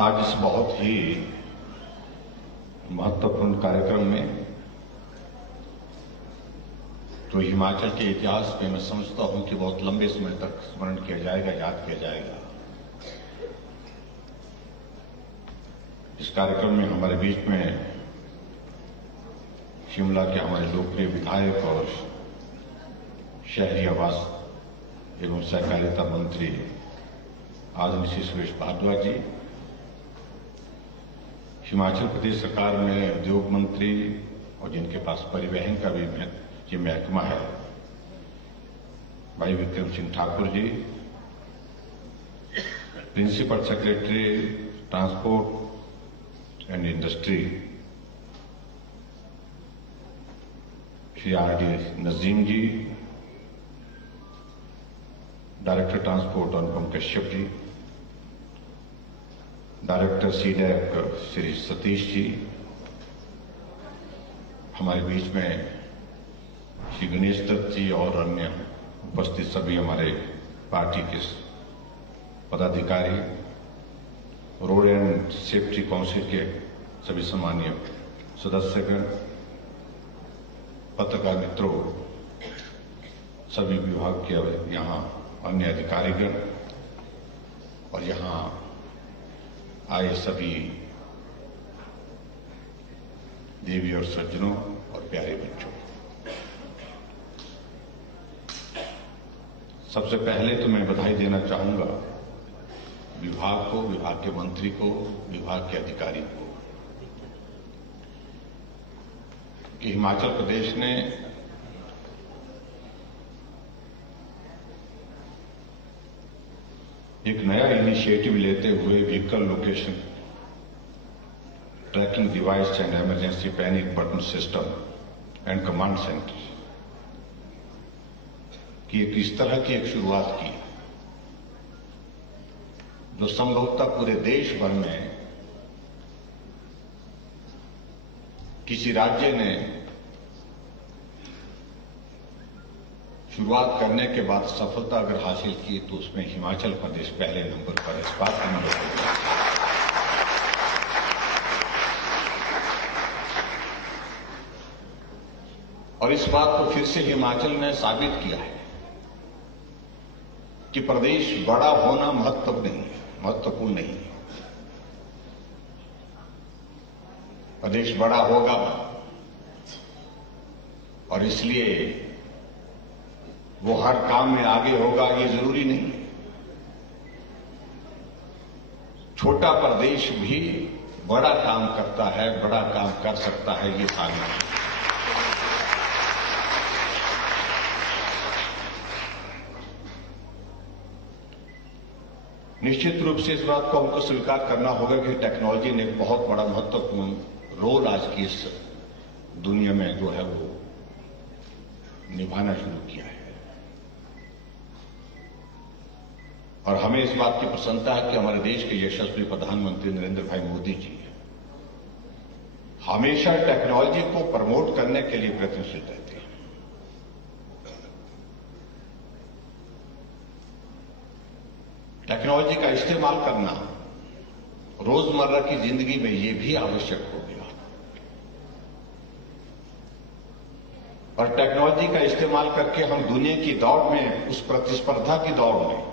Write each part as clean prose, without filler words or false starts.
आज इस बहुत ही महत्वपूर्ण कार्यक्रम में तो हिमाचल के इतिहास में मैं समझता हूं कि बहुत लंबे समय तक स्मरण किया जाएगा, याद किया जाएगा। इस कार्यक्रम में हमारे बीच में शिमला के हमारे लोकप्रिय विधायक और शहरी आवास एवं सहकारिता मंत्री आदरणीय श्री सुरेश भारद्वाज जी, हिमाचल प्रदेश सरकार में उद्योग मंत्री और जिनके पास परिवहन का भी ये महकमा है, भाई Vikram Singh Thakur ji, principal secretary transport and industry Shri R D. Nazim ji, director transport Anupam Kashyap ji, director CDAC Shri Satish ji, हमारे बीच में श्री गणेश दत्त जी और अन्य उपस्थित सभी हमारे पार्टी के पदाधिकारी, रोड एंड सेफ्टी काउंसिल के सभी सम्मानीय सदस्यगण, पत्रकार मित्रों, सभी विभाग के यहाँ अन्य अधिकारीगण और यहाँ आए सभी देवी और सज्जनों और प्यारे बच्चों, सबसे पहले तो मैं बधाई देना चाहूंगा विभाग को, विभाग के मंत्री को, विभाग के अधिकारी को कि हिमाचल प्रदेश ने एक नया इनिशिएटिव लेते हुए vehicle location tracking device and emergency panic button system and command centre की इस तरह की एक शुरुआत की जो संभवतः पूरे देश भर में किसी राज्य ने शुरुआत करने के बाद सफलता अगर हासिल की तो उसमें हिमाचल प्रदेश पहले नंबर पर, इस बात का मतलब और इस बात को फिर से हिमाचल ने साबित किया है कि प्रदेश बड़ा होना महत्वपूर्ण नहीं है। प्रदेश बड़ा होगा और इसलिए वो हर काम में आगे होगा ये जरूरी नहीं। छोटा प्रदेश भी बड़ा काम करता है, बड़ा काम कर सकता है, ये साबित है। निश्चित रूप से इस बात को हमको स्वीकार करना होगा कि टेक्नोलॉजी ने एक बहुत बड़ा महत्वपूर्ण रोल आज की इस दुनिया में जो है वो निभाना शुरू किया है। और हमें इस बात की प्रसन्नता है कि हमारे देश के यशस्वी प्रधानमंत्री नरेंद्र भाई मोदी जी हमेशा टेक्नोलॉजी को प्रमोट करने के लिए प्रयत्नशील रहते हैं। टेक्नोलॉजी का इस्तेमाल करना रोजमर्रा की जिंदगी में ये भी आवश्यक हो गया और टेक्नोलॉजी का इस्तेमाल करके हम दुनिया की दौड़ में, उस प्रतिस्पर्धा की दौड़ में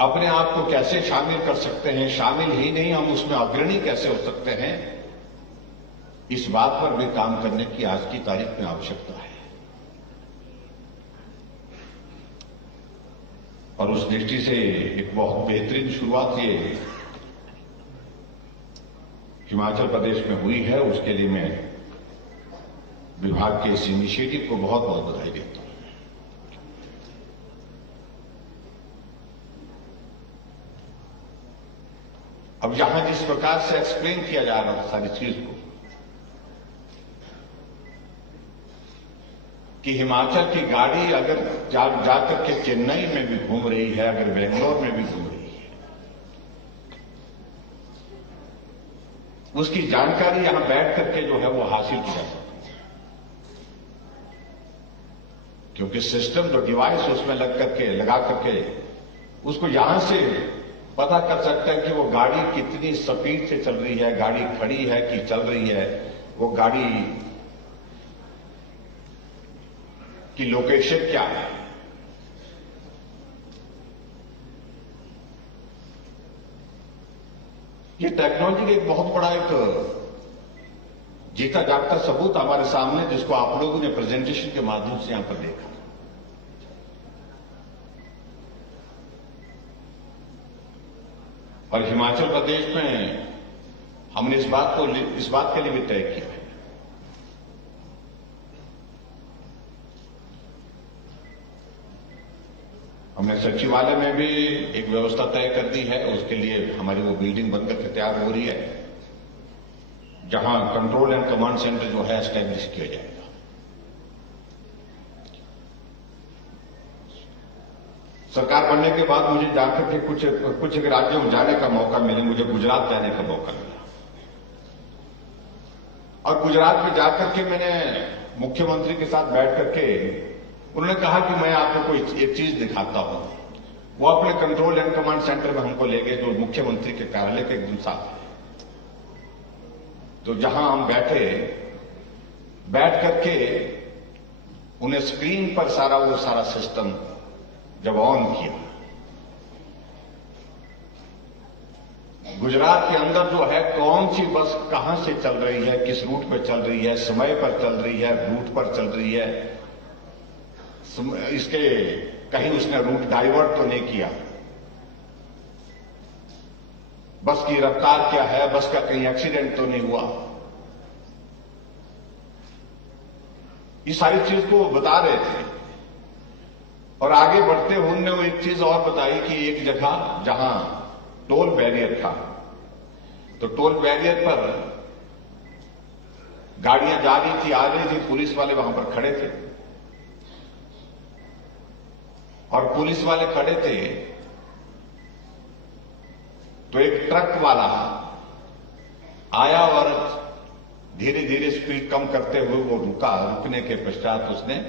अपने आप को कैसे शामिल कर सकते हैं, शामिल ही नहीं हम उसमें अग्रणी कैसे हो सकते हैं, इस बात पर भी काम करने की आज की तारीख में आवश्यकता है। और उस दृष्टि से एक बहुत बेहतरीन शुरुआत ये हिमाचल प्रदेश में हुई है, उसके लिए मैं विभाग के इस इनिशिएटिव को बहुत बहुत बधाई देता हूं। अब यहां जिस प्रकार से एक्सप्लेन किया जा रहा था सारी चीज को कि हिमाचल की गाड़ी अगर जाकर के चेन्नई में भी घूम रही है, अगर बेंगलोर में भी घूम रही है, उसकी जानकारी यहां बैठ करके जो है वो हासिल की जा सकती है। क्योंकि सिस्टम जो डिवाइस उसमें लगा करके उसको यहां से पता कर सकते हैं कि वो गाड़ी कितनी स्पीड से चल रही है, गाड़ी खड़ी है कि चल रही है, वो गाड़ी की लोकेशन क्या है। ये टेक्नोलॉजी का एक बहुत बड़ा एक जीता जागता सबूत हमारे सामने, जिसको आप लोगों ने प्रेजेंटेशन के माध्यम से यहां पर देखा। और हिमाचल प्रदेश में हमने इस बात के लिए भी तय किया है हमने सचिवालय में भी एक व्यवस्था तय कर दी है। उसके लिए हमारी वो बिल्डिंग बनकर के तैयार हो रही है, जहां कंट्रोल एंड कमांड सेंटर जो है एस्टैब्लिश किया जाएगा। सरकार बनने के बाद मुझे जाकर के कुछ राज्यों में जाने का मौका मिले। मुझे गुजरात जाने का मौका मिला और गुजरात में जाकर के मैंने मुख्यमंत्री के साथ बैठ करके उन्होंने कहा कि मैं आपको कोई एक चीज दिखाता हूं। वो अपने कंट्रोल एंड कमांड सेंटर में हमको ले गए, जो मुख्यमंत्री के कार्यालय के एकदम साथ है। तो जहां हम बैठ करके उन्हें स्क्रीन पर वो सारा सिस्टम जब ऑन किया, गुजरात के अंदर जो है कौन सी बस कहां से चल रही है, किस रूट पर चल रही है, समय पर चल रही है, रूट पर चल रही है, इसके कहीं उसने रूट डाइवर्ट तो नहीं किया, बस की रफ्तार क्या है, बस का कहीं एक्सीडेंट तो नहीं हुआ, ये सारी चीज को बता रहे थे। और आगे बढ़ते हुए उन्होंने वो एक चीज और बताई कि एक जगह जहां टोल बैरियर था, तो टोल बैरियर पर गाड़ियां जा रही थी, आ रही थी, पुलिस वाले वहां पर खड़े थे और पुलिस वाले खड़े थे। तो एक ट्रक वाला आया और धीरे धीरे स्पीड कम करते हुए वो रुका। रुकने के पश्चात उसने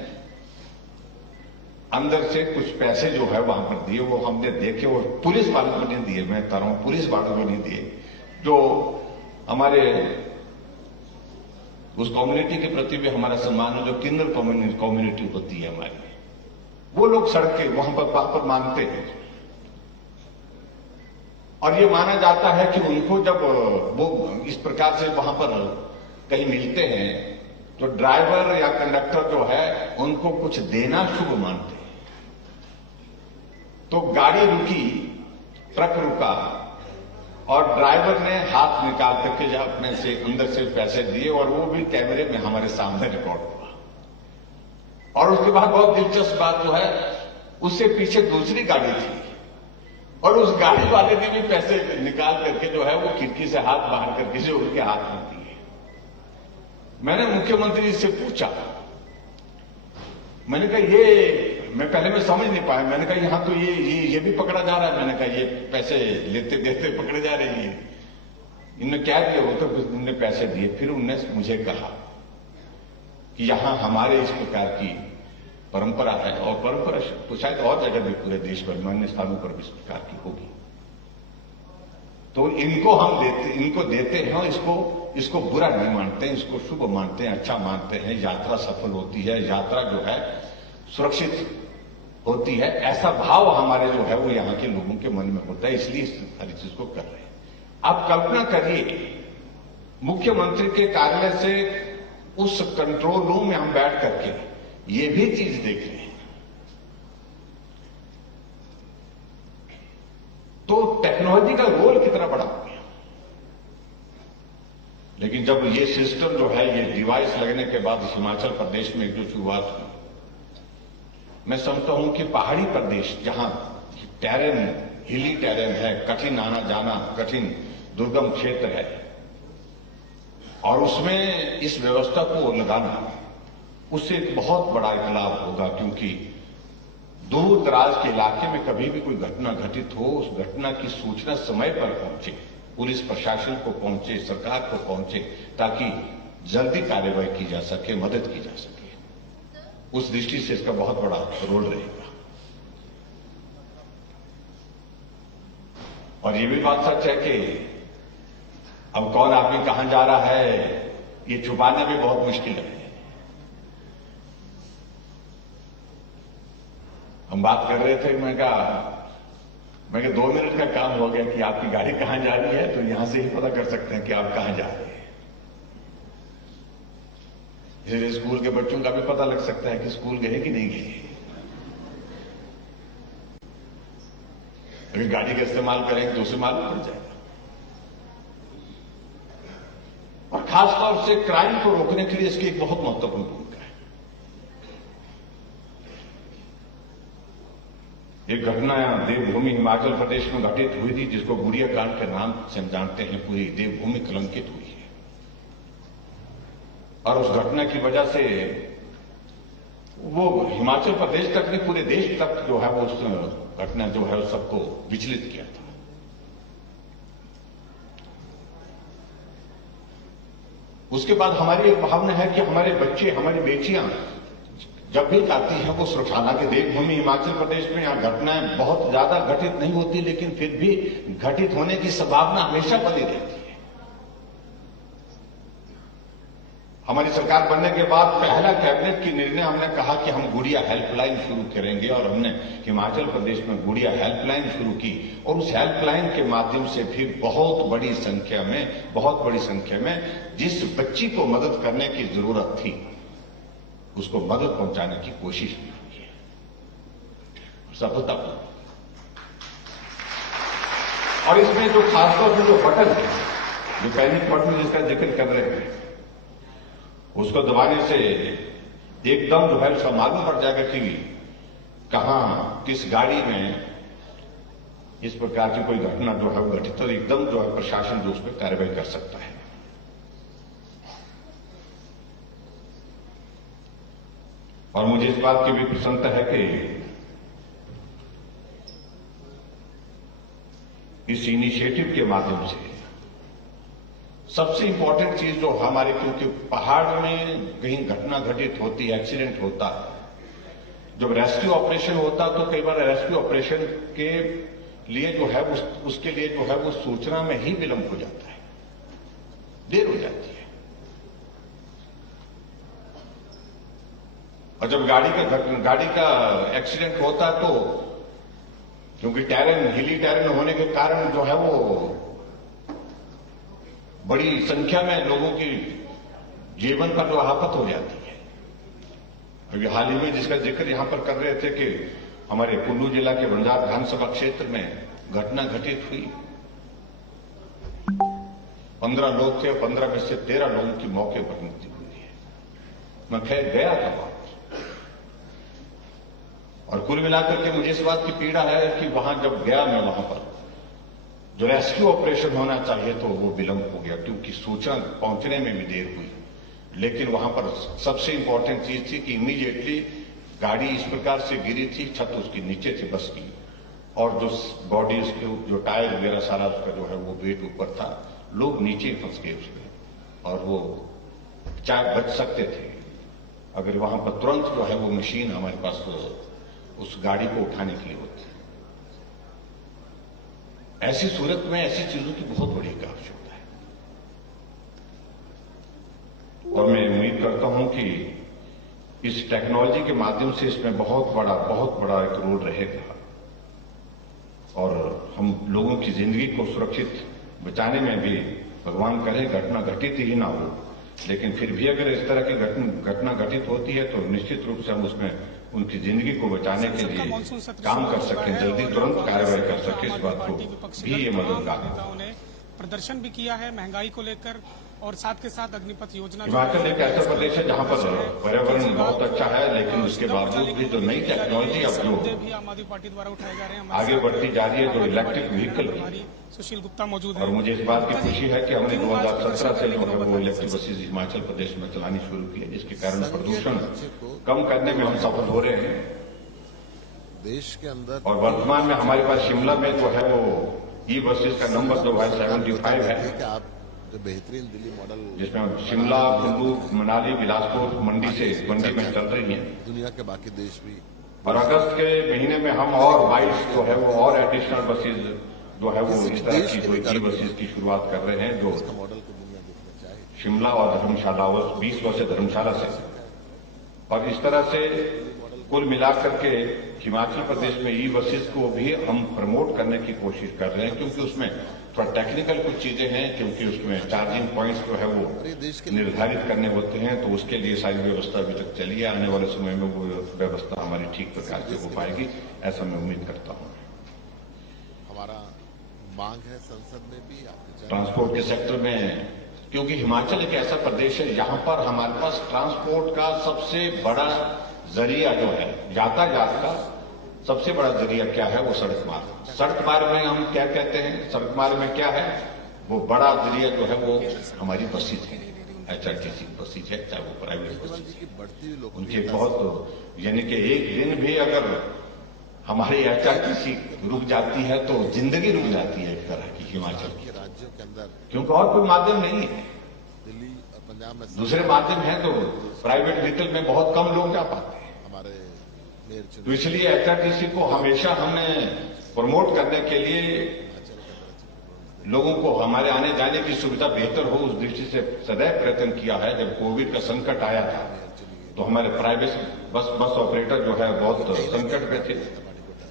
अंदर से कुछ पैसे जो है वहां पर दिए, वो हमने देखे। वो पुलिस वालों को नहीं दिए, मैं कह रहा हूं पुलिस वालों को नहीं दिए, जो हमारे उस कम्युनिटी के प्रति भी हमारा सम्मान है, जो किन्नर कम्युनिटी होती है हमारी, वो लोग सड़क के वहां पर मांगते हैं। और ये माना जाता है कि उनको जब वो इस प्रकार से वहां पर कहीं मिलते हैं तो ड्राइवर या कंडक्टर जो है उनको कुछ देना शुभ मानते हैं। तो गाड़ी रुकी, ट्रक रुका और ड्राइवर ने हाथ निकाल करके जब अपने से अंदर से पैसे दिए और वो भी कैमरे में हमारे सामने रिकॉर्ड हुआ। और उसके बाद बहुत दिलचस्प बात जो है, उससे पीछे दूसरी गाड़ी थी और उस गाड़ी वाले ने भी पैसे निकाल करके जो है वो खिड़की से हाथ बाहर करके जो उनके हाथ में दिए। मैंने मुख्यमंत्री से पूछा, मैंने कहा मैं पहले समझ नहीं पाया। मैंने कहा यहां तो ये भी पकड़ा जा रहा है। मैंने कहा ये पैसे लेते देते पकड़े जा रहे हैं। इनने क्या दिया? वो तो कुछ इनने पैसे दिए। फिर उनने मुझे कहा कि यहां हमारे इस प्रकार की परंपरा है और परंपरा तो शायद और जगह भी पूरे देश भर में अन्य स्थानों पर भी इस प्रकार की होगी। तो इनको देते हैं और इसको बुरा नहीं मानते हैं, इसको शुभ मानते हैं, अच्छा मानते हैं। यात्रा सफल होती है, यात्रा जो है सुरक्षित होती है, ऐसा भाव हमारे जो है वो यहां के लोगों के मन में होता है, इसलिए इस सारी चीज को कर रहे हैं। आप कल्पना करिए, मुख्यमंत्री के कार्यालय से उस कंट्रोल रूम में हम बैठ करके ये भी चीज देख रहे हैं। तो टेक्नोलॉजी का रोल कितना बड़ा हो गया। लेकिन जब ये सिस्टम जो है, ये डिवाइस लगने के बाद हिमाचल प्रदेश में जो शुरुआत हुई, मैं समझता हूं कि पहाड़ी प्रदेश जहां हिली टेरेन है, कठिन आना जाना, कठिन दुर्गम क्षेत्र है, और उसमें इस व्यवस्था को लगाना, उससे एक बहुत बड़ा लाभ होगा। क्योंकि दूर दराज के इलाके में कभी भी कोई घटना घटित हो, उस घटना की सूचना समय पर पहुंचे, पुलिस प्रशासन को पहुंचे, सरकार को पहुंचे, ताकि जल्दी कार्रवाई की जा सके, मदद की जा सके। उस दृष्टि से इसका बहुत बड़ा रोल रहेगा। और ये भी बात सच है कि अब कौन आदमी कहां जा रहा है ये छुपाना भी बहुत मुश्किल है। हम बात कर रहे थे, मैं कहा 2 मिनट का काम हो गया कि आपकी गाड़ी कहां जा रही है, तो यहां से ही पता कर सकते हैं कि आप कहां जा रहे हैं। इसलिए स्कूल के बच्चों का भी पता लग सकता है कि स्कूल गए कि नहीं गए। अगर गाड़ी का इस्तेमाल करेंगे तो उसे मालूम पड़ जाएगा। और खासतौर से क्राइम को रोकने के लिए इसकी एक बहुत महत्वपूर्ण भूमिका है। एक घटना देवभूमि हिमाचल प्रदेश में घटित हुई थी, जिसको गुड़िया कांड के नाम से हम जानते हैं। पूरी देवभूमि कलंकित हुई है और उस घटना की वजह से वो हिमाचल प्रदेश तक नहीं, पूरे देश तक जो है वो उस घटना जो है उस सबको विचलित किया था। उसके बाद हमारी एक भावना है कि हमारे बच्चे, हमारी बेटियां जब भी जाती हैं वो सुरक्षा, हालांकि देवभूमि हिमाचल प्रदेश में यहां घटनाएं बहुत ज्यादा घटित नहीं होती, लेकिन फिर भी घटित होने की संभावना हमेशा बनी रहती है। हमारी सरकार बनने के बाद पहला कैबिनेट की निर्णय हमने कहा कि हम गुड़िया हेल्पलाइन शुरू करेंगे और हमने हिमाचल प्रदेश में गुड़िया हेल्पलाइन शुरू की। और उस हेल्पलाइन के माध्यम से भी बहुत बड़ी संख्या में जिस बच्ची को मदद करने की जरूरत थी उसको मदद पहुंचाने की कोशिश की हुई है, सफलतापूर्वक। और इसमें जो खासतौर से जो बटन है, जो पैनिक बटन जिसका जिक्र कर रहे हैं, उसको दबाने से एकदम जो है उसका मालूम पड़ जाएगा कि कहां किस गाड़ी में इस प्रकार की कोई घटना जो है वो घटित, और एकदम जो है प्रशासन जो उस पर कार्रवाई कर सकता है। और मुझे इस बात की भी प्रसन्नता है कि इस इनिशिएटिव के माध्यम से सबसे इंपॉर्टेंट चीज जो हमारे, क्योंकि पहाड़ में कहीं घटना घटित होती है, एक्सीडेंट होता है, जब रेस्क्यू ऑपरेशन होता तो कई बार रेस्क्यू ऑपरेशन के लिए जो है उसके लिए जो है वो सूचना में ही विलंब हो जाता है, देर हो जाती है। और जब गाड़ी का एक्सीडेंट होता तो क्योंकि हिली टेरेन होने के कारण जो है वो बड़ी संख्या में लोगों की जीवन पर जो आफत हो जाती है। अभी हाल ही में जिसका जिक्र यहां पर कर रहे थे कि हमारे कुल्लू जिला के बंजार विधानसभा क्षेत्र में घटना घटित हुई, 15 लोग थे, 15 में से 13 लोगों की मौके पर मृत्यु हुई है। मैं खैर गया था वहां, और कुल मिलाकर के मुझे इस बात की पीड़ा है कि वहां जब गया मैं, वहां पर जो रेस्क्यू ऑपरेशन होना चाहिए तो वो विलंब हो गया, क्योंकि सूचना पहुंचने में भी देर हुई। लेकिन वहां पर सबसे इंपॉर्टेंट चीज थी कि इमीडिएटली गाड़ी इस प्रकार से गिरी थी, छत उसकी नीचे थी बस की, और जो बॉडी उसके जो टायर वगैरह सारा उसका जो है वो वेट ऊपर था, लोग नीचे फंस गए उसमें, और वो चाहे बच सकते थे अगर वहां पर तुरंत जो है वो मशीन हमारे पास उस गाड़ी को उठाने के लिए होती। ऐसी सूरत में ऐसी चीजों की बहुत बड़ी आवश्यकता है, और मैं उम्मीद करता हूं कि इस टेक्नोलॉजी के माध्यम से इसमें बहुत बड़ा एक रोल रहेगा, और हम लोगों की जिंदगी को सुरक्षित बचाने में भी भगवान करे घटना घटित ही ना हो, लेकिन फिर भी अगर इस तरह की घटना घटित होती है तो निश्चित रूप से हम उसमें उनकी जिंदगी को बचाने के लिए काम कर सकें, जल्दी तुरंत कार्रवाई कर सकें, इस बात को भी ये मददगार है। प्रदर्शन भी किया है महंगाई को लेकर, और साथ के साथ अग्निपथ योजना। हिमाचल एक ऐसा प्रदेश है जहां पर पर्यावरण बहुत अच्छा है, लेकिन उसके बावजूद भी जो नई टेक्नोलॉजी अब जो आम आदमी पार्टी द्वारा उठाए जा रहे हैं, आगे बढ़ती जा रही है, जो इलेक्ट्रिक व्हीकल की, सुशील गुप्ता मौजूद है। और मुझे इस बात की खुशी है कि हमने 2017 से जो है वो इलेक्ट्रिक बसेज हिमाचल प्रदेश में चलानी शुरू की है, जिसके कारण प्रदूषण कम करने में हम सफल हो रहे हैं देश के अंदर। और वर्तमान में हमारे पास शिमला में जो है वो ई बसेज का नंबर जो है 75 है, जो बेहतरीन दिल्ली मॉडल जिसमें शिमला, कुल्लू, मनाली, बिलासपुर मंडी से मंडी में चल रही हैं। दुनिया के बाकी देश भी और अगस्त के महीने में हम और 22 जो है वो और एडिशनल बसेज जो है वो इस तरह की जो ई बसेज की शुरुआत कर रहे हैं, जो इसका मॉडल को दुनिया देखना चाहे। शिमला और धर्मशाला और 20 वर्ष से धर्मशाला से, और इस तरह से कुल मिलाकर के हिमाचल प्रदेश में ई बसेस को भी हम प्रमोट करने की कोशिश कर रहे हैं, क्योंकि उसमें थोड़ा टेक्निकल कुछ चीजें हैं, क्योंकि उसमें चार्जिंग पॉइंट्स जो है वो निर्धारित करने होते हैं, तो उसके लिए सारी व्यवस्था अभी तक चली है। आने वाले समय में वो व्यवस्था हमारी ठीक प्रकार से हो पाएगी, ऐसा मैं उम्मीद करता हूं। हमारा मांग है संसद में भी आपके ट्रांसपोर्ट के सेक्टर में, क्योंकि हिमाचल एक ऐसा प्रदेश है जहां पर हमारे पास ट्रांसपोर्ट का सबसे बड़ा जरिया जो है, यातायात का सबसे बड़ा जरिया क्या है, वो सड़क मार्ग। सड़क मार्ग में हम क्या कहते हैं, सड़क मार्ग में क्या है, वो बड़ा जरिया जो है वो हमारी बसेज है, HRTC बसेज है, चाहे वो प्राइवेट बसेज की बढ़ती हुई लोग उनके बहुत, यानी कि एक दिन भी अगर हमारी HRTC रुक जाती है तो जिंदगी रुक जाती है एक तरह की हिमाचल की, के राज्यों के अंदर क्योंकि और कोई माध्यम नहीं है। दिल्ली और पंजाब में दूसरे माध्यम है तो प्राइवेट व्हीकल में बहुत कम लोग जा पाते हैं। हमारे मेयर तो इसलिए HRTC को हमेशा हमने प्रमोट करने के लिए लोगों को हमारे आने जाने की सुविधा बेहतर हो, उस दृष्टि से सदैव प्रयत्न किया है। जब कोविड का संकट आया था तो हमारे प्राइवेट बस ऑपरेटर जो है बहुत संकट में थे,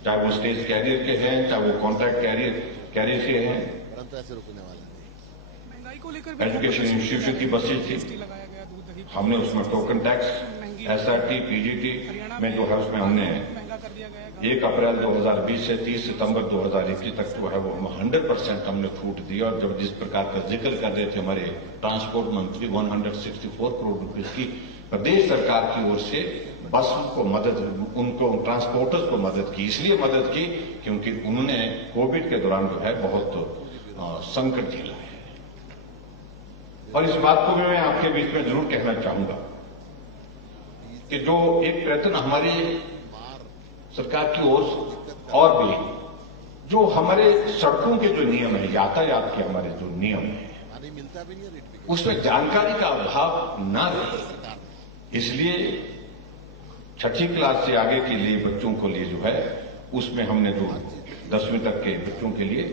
चाहे वो स्टेज कैरियर के हैं, चाहे वो कॉन्ट्रैक्ट कैरियर के हैं। परंतु ऐसे रुकने वाला नहीं। महंगाई को लेकर एजुकेशन इंस्टीट्यूशन की बसेज थी, लगाया गया दूध दही हमने उसमें टोकन टैक्स, SRT, PGT में जो है उसमें हमने महंगा कर दिया गया है। 1 अप्रैल 2020 से 30 सितंबर 2021 तक जो है वो 100% हमने छूट दी। और जब जिस प्रकार का जिक्र कर रहे थे हमारे ट्रांसपोर्ट मंत्री, 164 करोड़ रुपए की प्रदेश सरकार की ओर से बसों को मदद, उनको ट्रांसपोर्टर्स को मदद की, इसलिए मदद की क्योंकि उन्होंने कोविड के दौरान जो है बहुत संकट झेला है। और इस बात को भी मैं आपके बीच में जरूर कहना चाहूंगा कि जो एक प्रयत्न हमारी सरकार की ओर और भी, जो हमारे सड़कों के जो नियम है, यातायात के हमारे जो नियम है, पानी मिलता भी नहीं है रेट पे। उसमें जानकारी का अभाव ना रहे, इसलिए 6ठी क्लास से आगे के लिए बच्चों को लिए जो है उसमें हमने जो 10वीं तक के बच्चों के लिए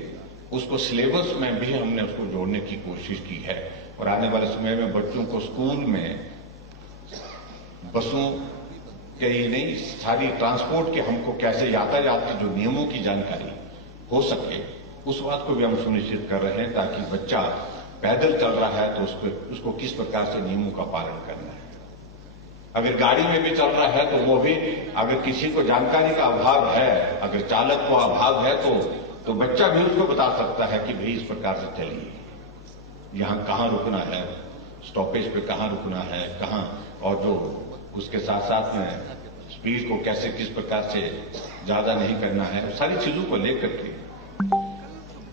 उसको सिलेबस में भी हमने उसको जोड़ने की कोशिश की है। और आने वाले समय में बच्चों को स्कूल में बसों के ही नहीं, सारी ट्रांसपोर्ट के हमको कैसे यातायात के जो नियमों की जानकारी हो सके, उस बात को भी हम सुनिश्चित कर रहे हैं, ताकि बच्चा पैदल चल रहा है तो उसको किस प्रकार से नियमों का पालन करना है। अगर गाड़ी में भी चल रहा है तो वो भी, अगर किसी को जानकारी का अभाव है, अगर चालक को अभाव है तो बच्चा भी उसको बता सकता है कि भाई इस प्रकार से चलिए, यहां कहां रुकना है, स्टॉपेज पे कहां रुकना है, कहां, और जो उसके साथ साथ में स्पीड को कैसे किस प्रकार से ज्यादा नहीं करना है, सारी चीजों को लेकर के,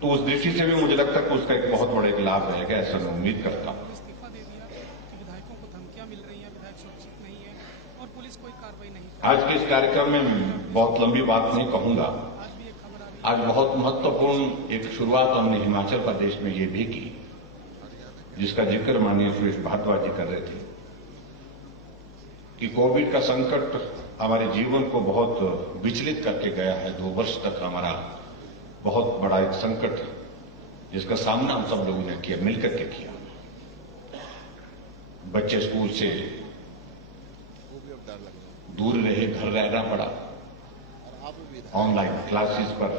तो उस दृष्टि से भी मुझे लगता है कि उसका एक बहुत बड़ा एक लाभ रहेगा, ऐसा मैं उम्मीद करता हूं। इस्तीफा दे दिया कि विधायकों को धमकियां मिल रही हैं, विधायक सुरक्षित नहीं है और पुलिस कोई कार्रवाई नहीं कर आज के इस कार्यक्रम में बहुत लंबी बात नहीं कहूंगा। आज भी एक खबर आ रही आज बहुत महत्वपूर्ण एक शुरुआत हमने हिमाचल प्रदेश में ये भी की, जिसका जिक्र माननीय सुरेश भारद्वाज जी कर रहे थे, कि कोविड का संकट हमारे जीवन को बहुत विचलित करके गया है। 2 वर्ष तक हमारा बहुत बड़ा एक संकट, जिसका सामना हम सब लोगों ने किया, मिलकर के किया। बच्चे स्कूल से वो भी अब डर लग रहा है। दूर रहे, घर रहना पड़ा, और आप भी ऑनलाइन क्लासेस पर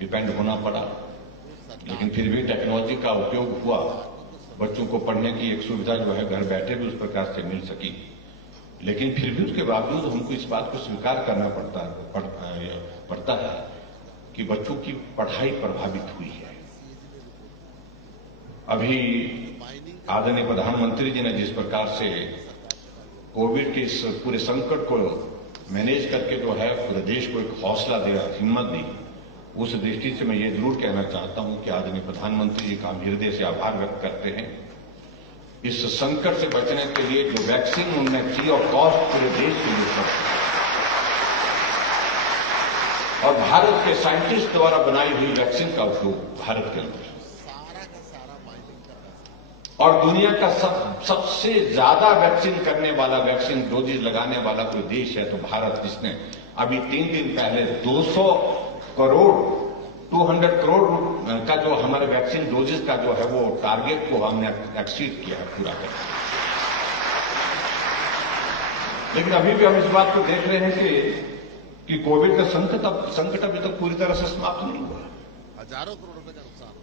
डिपेंड होना पड़ा, लेकिन फिर भी टेक्नोलॉजी का उपयोग हुआ, बच्चों को पढ़ने की एक सुविधा जो है घर बैठे भी उस प्रकार से मिल सकी। लेकिन फिर भी उसके बावजूद हमको इस बात को स्वीकार करना पड़ता है कि बच्चों की पढ़ाई प्रभावित हुई है। अभी आदरणीय प्रधानमंत्री जी ने जिस प्रकार से कोविड के इस पूरे संकट को मैनेज करके जो है पूरे देश को एक हौसला दिया, हिम्मत दी, उस दृष्टि से मैं ये जरूर कहना चाहता हूं कि आदरणीय प्रधानमंत्री जी का हम हृदय से आभार व्यक्त करते हैं। इस संकट से बचने के लिए जो वैक्सीन उन्होंने फ्री ऑफ कॉस्ट पूरे देश के लिए कर, और भारत के साइंटिस्ट द्वारा बनाई हुई वैक्सीन का उपयोग भारत के अंदर, सारा का सारा माइनिंग का पैसा और दुनिया का सबसे ज्यादा वैक्सीन करने वाला, वैक्सीन डोजेज लगाने वाला कोई देश है तो भारत, जिसने अभी 3 दिन पहले 200 करोड़ का जो हमारे वैक्सीन डोजेज का जो है वो टारगेट को हमने एक्सीड किया है पूरा कर। लेकिन अभी भी हम इस बात को देख रहे हैं कि कोविड का संकट अभी तक पूरी तरह से समाप्त नहीं हुआ। हजारों करोड़ रुपए का नुकसान हो।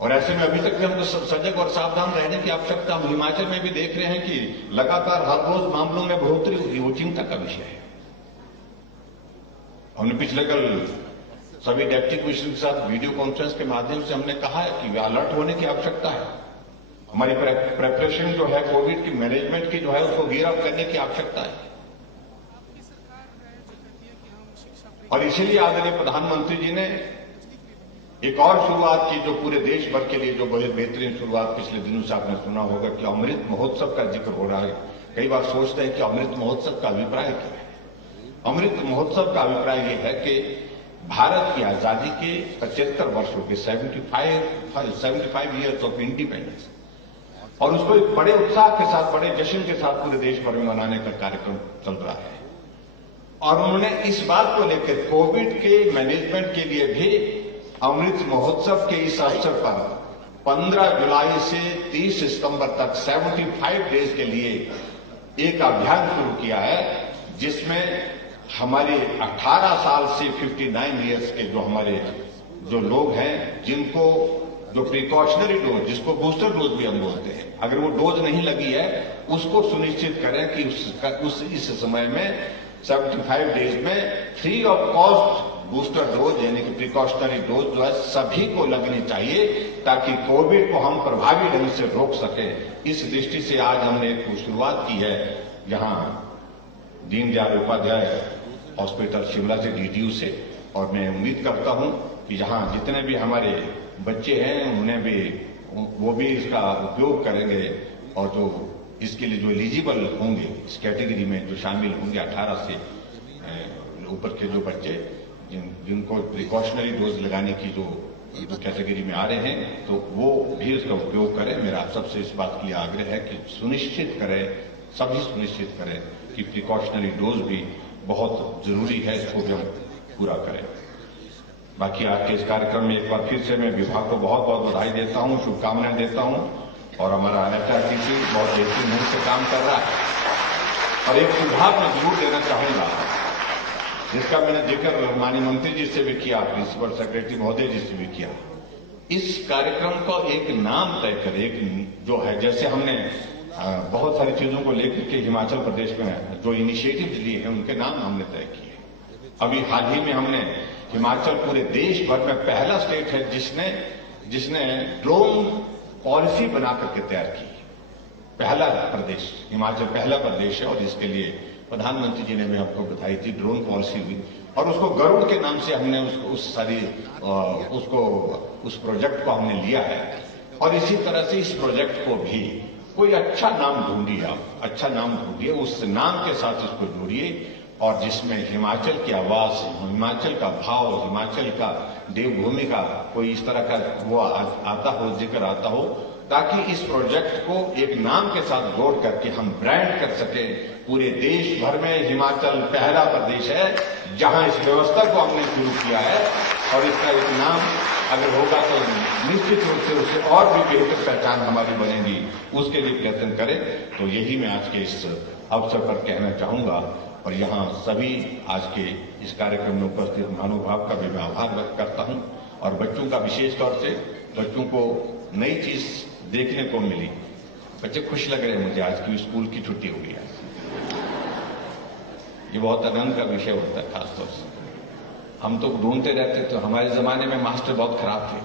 और ऐसे में अभी तक भी हमको सजग और सावधान रहने की आवश्यकता। हम हिमाचल में भी देख रहे हैं कि लगातार हर रोज मामलों में बढ़ोतरी हुई, वो चिंता का विषय है। हमने पिछले कल सभी डिप्टी कमिश्नर के साथ वीडियो कॉन्फ्रेंस के माध्यम से हमने कहा है कि अलर्ट होने की आवश्यकता है। हमारी प्रेपरेशन जो है कोविड की मैनेजमेंट की जो है उसको गियर अप करने की आवश्यकता है। आपकी सरकार है जो कहती है कि हम शिक्षा और इसीलिए आदरणीय प्रधानमंत्री जी ने एक और शुरुआत की जो पूरे देश भर के लिए जो बहुत बेहतरीन शुरुआत पिछले दिनों से आपने सुना होगा कि अमृत महोत्सव का जिक्र हो रहा है। कई बार सोचते हैं कि अमृत महोत्सव का अभिप्राय क्या है। अमृत महोत्सव का अभिप्राय यह है कि भारत की आजादी के 75 वर्षों के 75 ईयर्स ऑफ इंडिपेंडेंस, और उसको एक बड़े उत्साह के साथ, बड़े जश्न के साथ पूरे देश भर में मनाने का कार्यक्रम चल रहा है। और उन्होंने इस बात को लेकर कोविड के मैनेजमेंट के लिए भी अमृत महोत्सव के इस अवसर पर 15 जुलाई से 30 सितंबर तक 75 डेज के लिए एक अभियान शुरू किया है, जिसमें हमारे 18 साल से 59 ईयर्स के जो हमारे जो लोग हैं, जिनको जो प्रिकॉशनरी डोज, जिसको बूस्टर डोज भी हम बोलते हैं, अगर वो डोज नहीं लगी है उसको सुनिश्चित करें कि इस समय में 75 डेज में free of cost booster dose यानी कि प्रिकॉशनरी डोज जो है सभी को लगनी चाहिए, ताकि कोविड को हम प्रभावी ढंग से रोक सके। इस दृष्टि से आज हमने एक शुरुआत की है, जहां दीनदयाल उपाध्याय हॉस्पिटल शिमला से डीडीयू से, और मैं उम्मीद करता हूं कि जहां जितने भी हमारे बच्चे हैं उन्हें भी वो भी इसका उपयोग करेंगे, और जो इसके लिए जो एलिजिबल होंगे इस कैटेगरी में जो शामिल होंगे 18 से ऊपर के जो बच्चे जिनको प्रिकॉशनरी डोज लगाने की जो कैटेगरी में आ रहे हैं, तो वो भी इसका उपयोग करें। मेरा आप सबसे इस बात के लिए आग्रह है कि सुनिश्चित करें, सभी सुनिश्चित करें कि प्रिकॉशनरी डोज भी बहुत जरूरी है, इसको भी हम पूरा करें। बाकी आज के इस कार्यक्रम में एक बार फिर से मैं विभाग को बहुत बहुत बधाई देता हूं, शुभकामनाएं देता हूं, और हमारा एचआरटीसी बहुत बेहतरीन ढंग से काम कर रहा है। और एक सुझाव मैं जरूर देना चाहूंगा, जिसका मैंने जिक्र माननीय मंत्री जी से भी किया, प्रिंसिपल सेक्रेटरी महोदय जी से भी किया। इस कार्यक्रम का एक नाम तय करें, एक जो है, जैसे हमने बहुत सारी चीजों को लेकर के हिमाचल प्रदेश में जो इनिशिएटिव लिए हैं उनके नाम हमने तय किए। अभी हाल ही में हमने हिमाचल पूरे देश भर में पहला स्टेट है जिसने ड्रोन पॉलिसी बना करके तैयार की। पहला प्रदेश, हिमाचल पहला प्रदेश है, और इसके लिए प्रधानमंत्री जी ने भी हमको बताई थी ड्रोन पॉलिसी हुई, और उसको गरुड़ के नाम से हमने उस प्रोजेक्ट को हमने लिया है। और इसी तरह से इस प्रोजेक्ट को भी कोई अच्छा नाम ढूंढिए, आप अच्छा नाम ढूंढिए, उस नाम के साथ इसको जोड़िए, और जिसमें हिमाचल की आवाज, हिमाचल का भाव, हिमाचल का देवभूमि का कोई इस तरह का वो आता हो, जिक्र आता हो, ताकि इस प्रोजेक्ट को एक नाम के साथ जोड़ करके हम ब्रांड कर सके। पूरे देश भर में हिमाचल पहला प्रदेश है जहां इस व्यवस्था को हमने शुरू किया है, और इसका एक नाम अगर होगा तो निश्चित रूप से उससे और भी बेहतर पहचान हमारी बनेगी, उसके लिए प्रयत्न करें। तो यही मैं आज के इस अवसर पर कहना चाहूंगा, और यहाँ सभी आज के इस कार्यक्रम में उपस्थित महानुभाव का भी मैं आभार व्यक्त करता हूँ, और बच्चों का विशेष तौर से, बच्चों को नई चीज देखने को मिली, बच्चे खुश लग रहे हैं मुझे आज की स्कूल की छुट्टी हो गई है। ये बहुत आनंद का विषय होता है। खासतौर से हम तो ढूंढते रहते थे, हमारे जमाने में मास्टर बहुत खराब थे,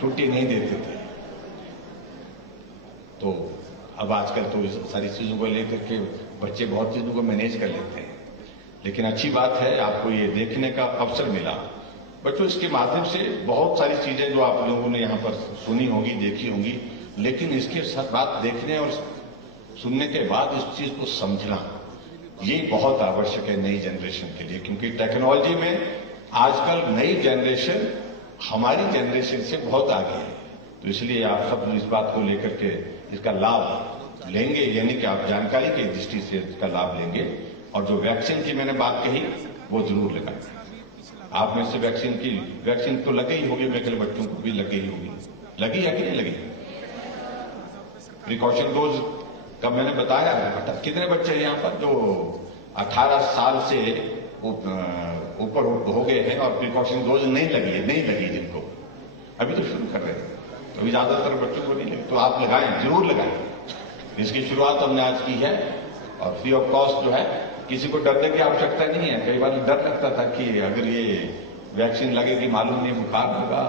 छुट्टी नहीं देते थे। तो अब आजकल तो इस सारी चीजों को लेकर के बच्चे बहुत चीजों को मैनेज कर लेते हैं। लेकिन अच्छी बात है आपको ये देखने का अवसर मिला। बच्चों, इसके माध्यम से बहुत सारी चीजें जो आप लोगों ने यहाँ पर सुनी होगी, देखी होंगी, लेकिन इसके साथ बात देखने और सुनने के बाद इस चीज को समझना, ये बहुत आवश्यक है नई जनरेशन के लिए। क्योंकि टेक्नोलॉजी में आजकल नई जनरेशन हमारी जनरेशन से बहुत आगे है। तो तो इसलिए आप सब इस बात को लेकर के इसका लाभ लेंगे, यानी कि आप जानकारी की दृष्टि से इसका लाभ लेंगे। और जो वैक्सीन की मैंने बात कही वो जरूर लगाएं। आप में से वैक्सीन तो लगे ही होगी, मेरे बच्चों को भी लगे ही होगी। लगी है कि नहीं लगी? प्रिकॉशन डोज का मैंने बताया। कितने बच्चे हैं यहाँ पर जो 18 साल से ऊपर हो गए हैं और प्रिकॉशन डोज नहीं लगी जिनको अभी तो शुरू कर रहे हैं, तो अभी ज्यादातर बच्चों को नहीं लगी, तो आप लगाएं, जरूर लगाएं। इसकी शुरुआत हमने आज की है और फ्री ऑफ कॉस्ट जो है, किसी को डरने की आवश्यकता नहीं है। कई बार डर लगता था कि अगर ये वैक्सीन लगेगी मालूम नहीं बुखार होगा,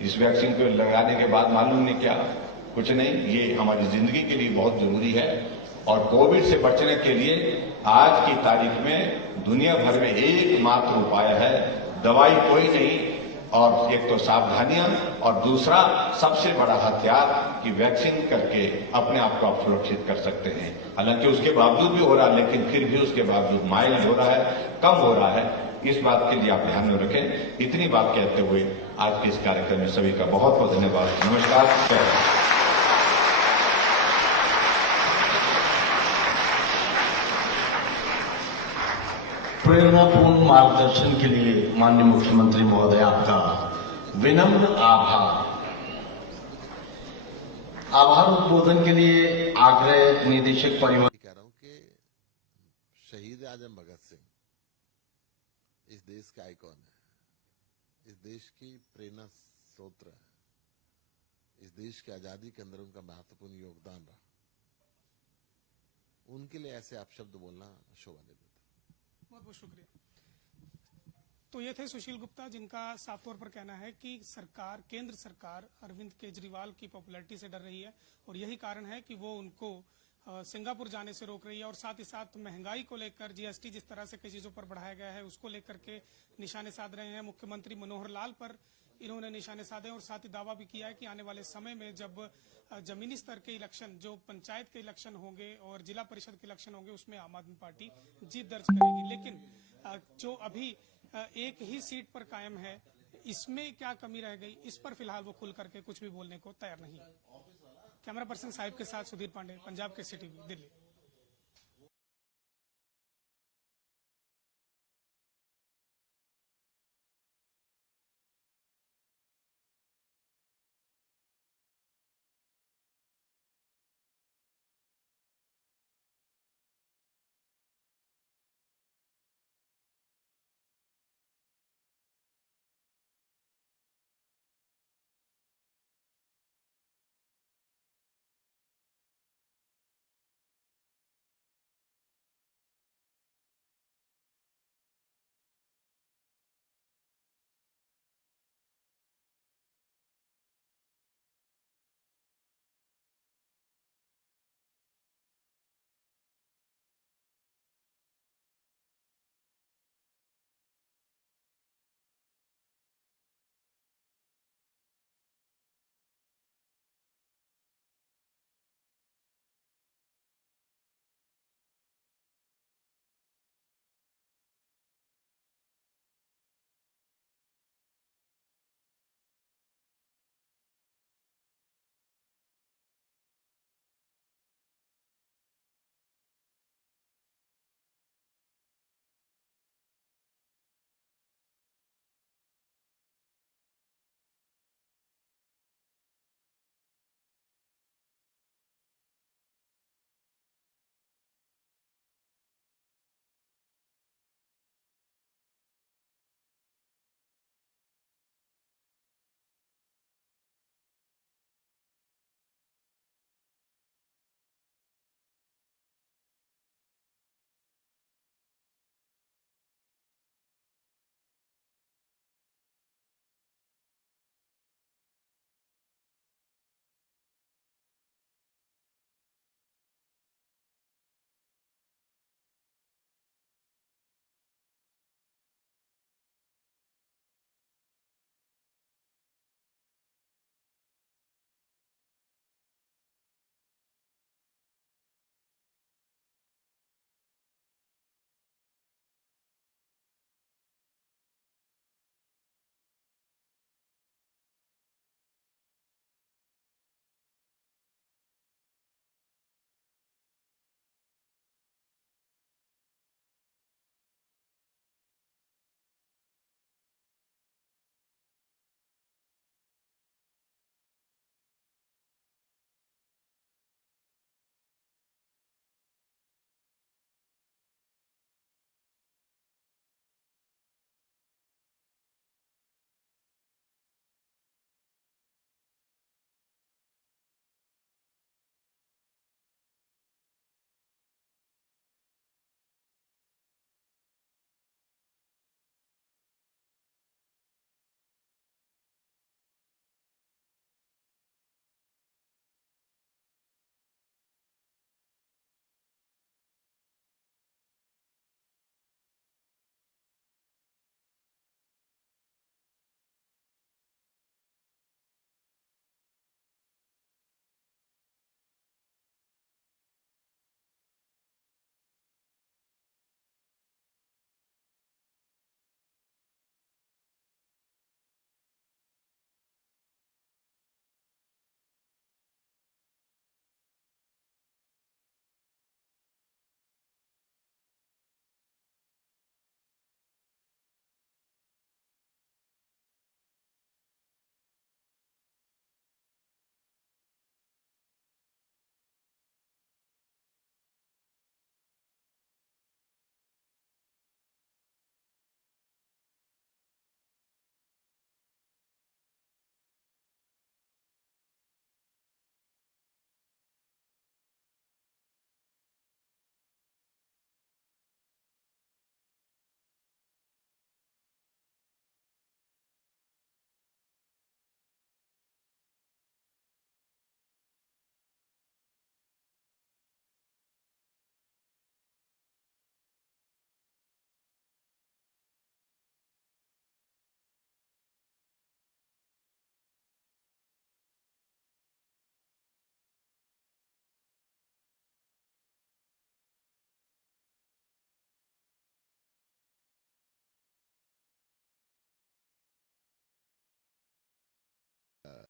इस वैक्सीन को लगाने के बाद मालूम नहीं क्या, कुछ नहीं। ये हमारी जिंदगी के लिए बहुत जरूरी है और कोविड से बचने के लिए आज की तारीख में दुनिया भर में एकमात्र उपाय है, दवाई कोई नहीं। और एक तो सावधानियां और दूसरा सबसे बड़ा हथियार कि वैक्सीन करके अपने आप को आप सुरक्षित कर सकते हैं। हालांकि उसके बावजूद भी हो रहा है, लेकिन फिर भी उसके बावजूद माइल्ड हो रहा है, कम हो रहा है। इस बात के लिए आप ध्यान में रखें। इतनी बात कहते हुए आज के इस कार्यक्रम में सभी का बहुत बहुत धन्यवाद। नमस्कार। प्रेरणापूर्ण मार्गदर्शन के लिए माननीय मुख्यमंत्री महोदय आपका विनम्र आभार उद्बोधन के लिए आग्रह निदेशक परिवहन। कह रहा हूं कि शहीद आजम भगत सिंह इस देश के आइकॉन है, इस देश की प्रेरणा स्रोत है, इस देश की आजादी के अंदर उनका महत्वपूर्ण योगदान रहा। उनके लिए ऐसे आप शब्द बोलना शोभा नहीं देता। बहुत बहुत शुक्रिया। तो ये थे सुशील गुप्ता, जिनका साफ तौर पर कहना है कि केंद्र सरकार अरविंद केजरीवाल की पॉपुलैरिटी से डर रही है और यही कारण है कि वो उनको सिंगापुर जाने से रोक रही है। और साथ ही साथ महंगाई को लेकर जीएसटी जिस तरह से कई चीजों पर बढ़ाया गया है उसको लेकर के निशाने साध रहे हैं। मुख्यमंत्री मनोहर लाल पर इन्होंने निशाने साधे और साथ ही दावा भी किया है कि आने वाले समय में जब जमीनी स्तर के इलेक्शन, जो पंचायत के इलेक्शन होंगे और जिला परिषद के इलेक्शन होंगे, उसमें आम आदमी पार्टी जीत दर्ज करेगी। लेकिन जो अभी एक ही सीट पर कायम है, इसमें क्या कमी रह गई, इस पर फिलहाल वो खुल करके कुछ भी बोलने को तैयार नहीं है। कैमरा पर्सन साहिब के साथ सुधीर पांडे, पंजाब के सिटी, दिल्ली।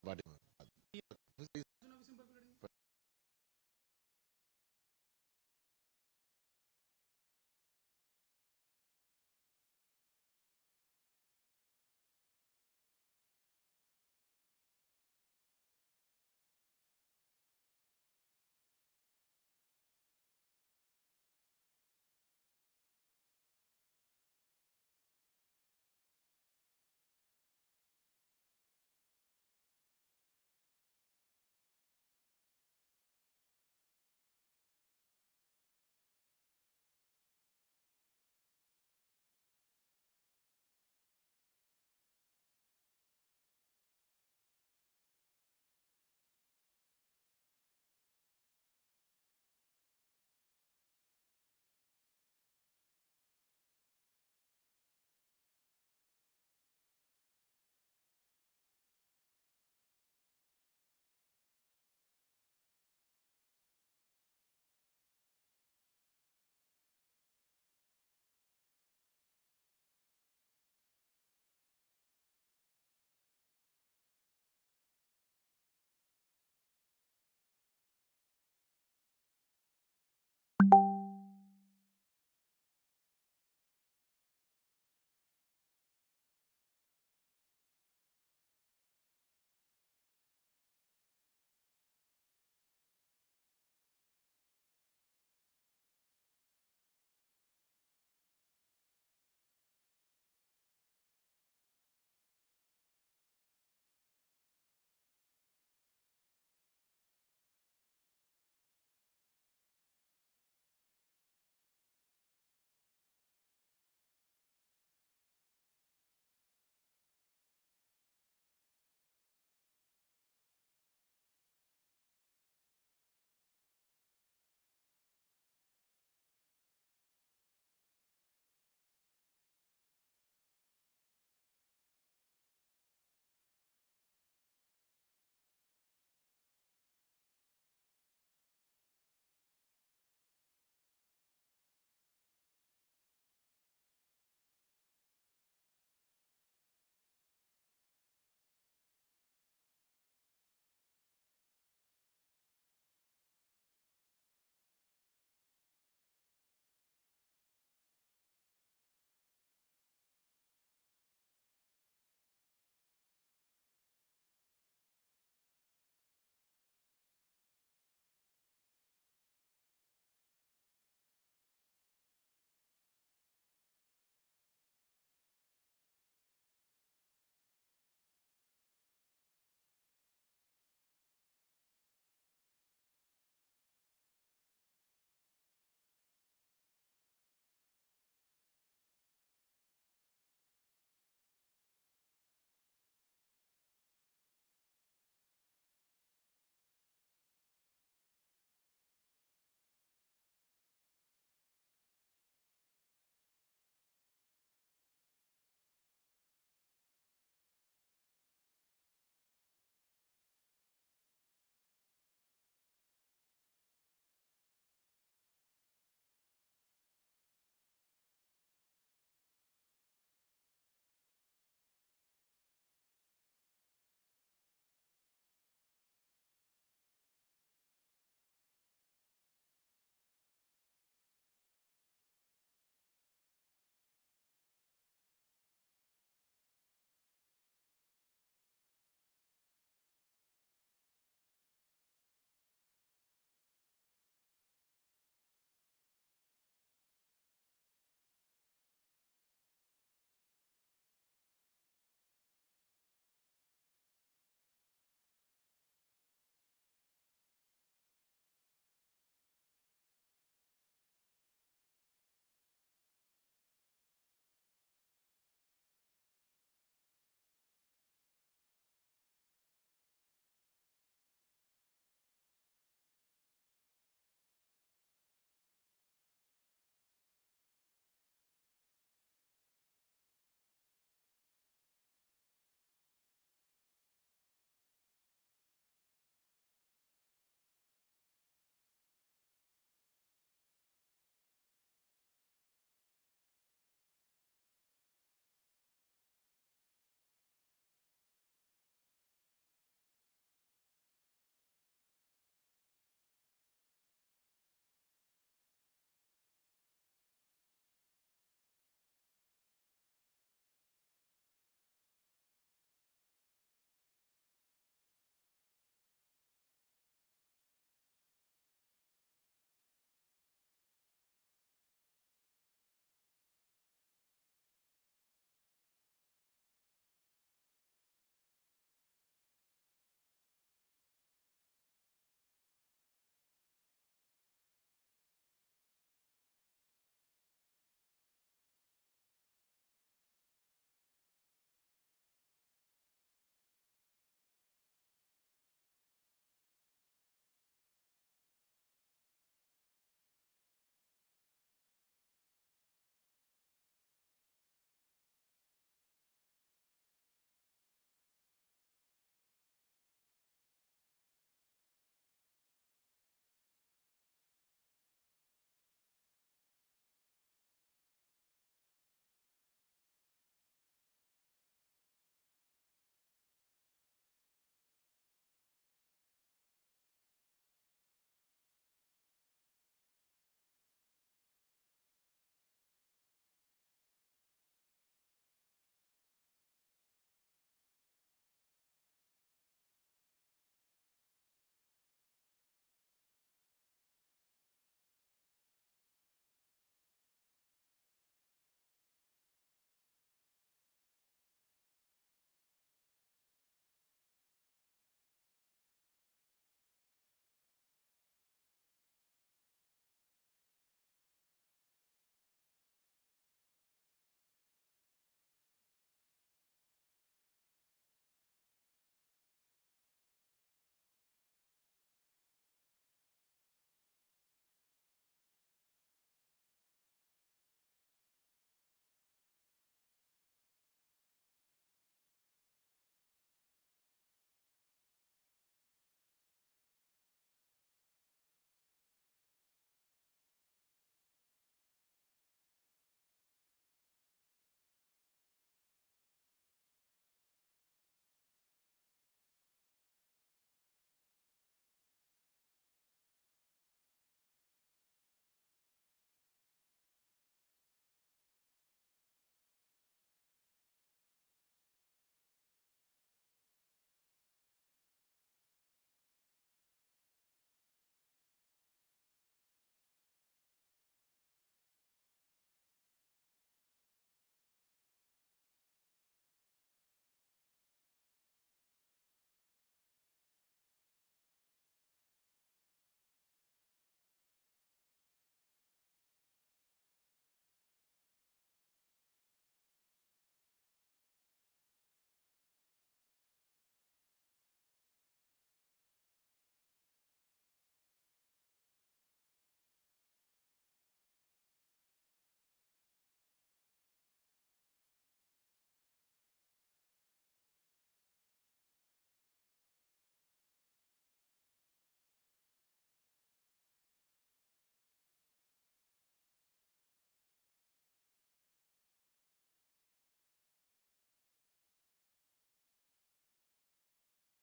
पार्टी